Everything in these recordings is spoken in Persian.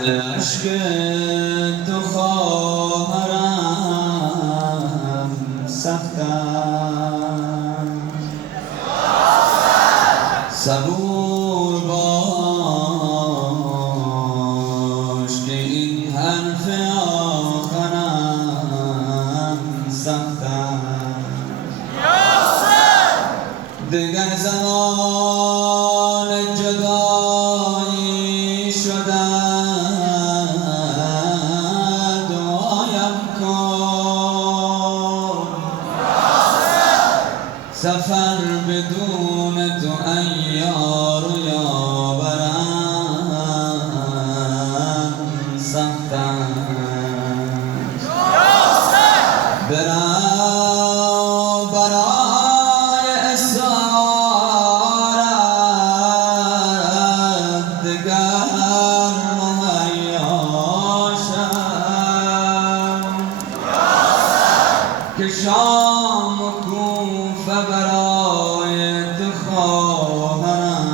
عشق تو خواهرم سختم، صبور باش که این حرف آخرم سختم. دیگر زمان جدایی شده، سفر بدون تو ایار و یاورم سخت است. برم برای اسارت دگر مهیا شم، که شام و کوفه برای تو خواهرم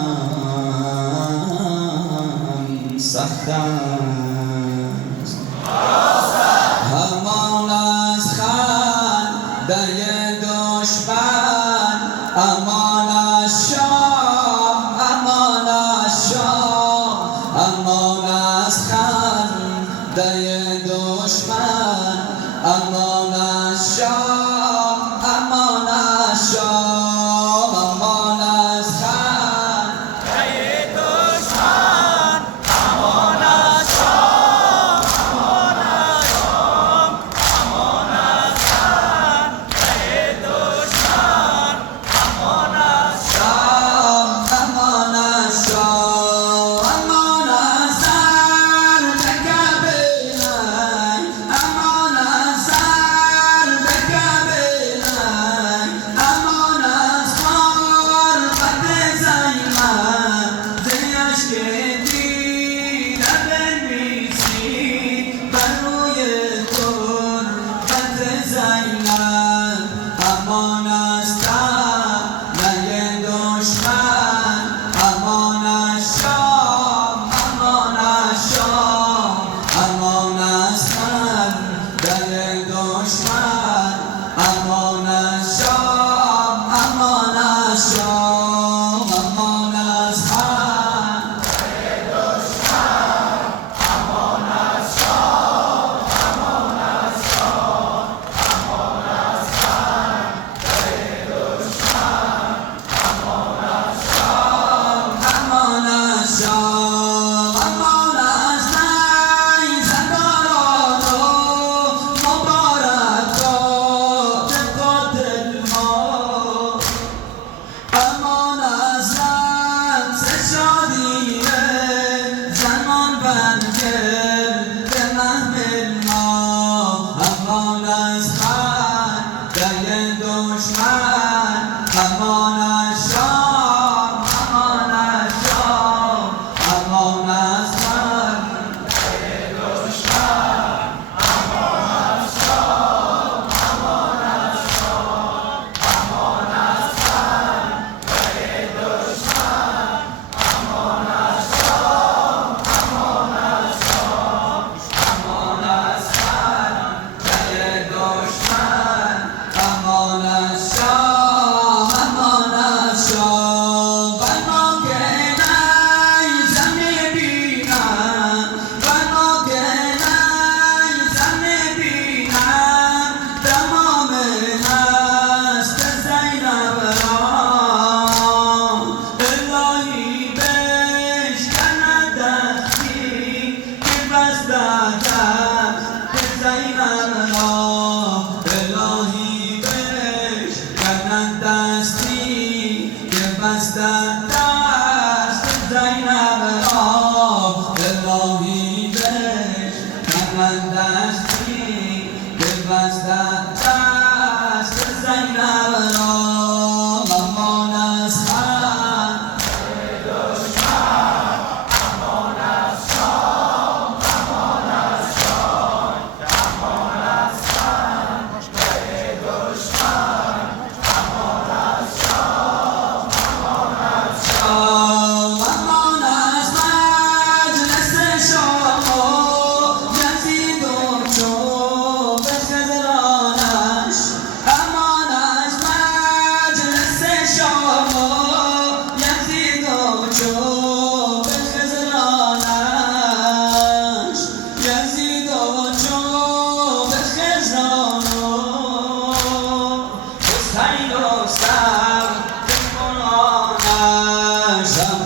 سخت است. همان از خنده دشمن، امان از شام، امان از شام، امان از خنده دشمن، امان از شام، امان از شام، امان از خنده دشمن، امان از شام، امان از شام، امان از خنده دشمن، امان از شام، امان از شام، امان از ضرب کبینک، امان از ضرب کبینک، امان از غربت زینب، ز اشک دیده بنویسید بر روی تربت زینب. امان از طعنه دشمن، امان از شام، امان از شام، امان از خنده دشمن، امان از شام، امان از شام، امان از خنده دشمن، امان از شام، امان از شام، امان از خنده دشمن، امان از شام، امان از شام، امان از نیزداران و مبارکات قاتل ما، امان از رقص شادی زنان بر گرد محمل ما، امان از خنده دشمن، امان از شام، امان از شام، امان از خنده دشمن، امان از شام، امان از شام، امان از خنده دشمن، امان از شام، امان از شام، امان از خنده دشمن، امان از شام، امان از شام. بنا که نیزم می‌بینم، بنا که نیزم می‌بینم، تمام هست زینب را. الهی بشکند دستی که بسته دست زینب را، الهی بشکند دستی که بسته دست زینب را، الهی بشکند دستی که بسته دست زینب را. امان از خنده دشمن، امان از شام، امان از شام، امان از خنده دشمن، امان از شام، امان از شام، امان از مجلس شما، زمان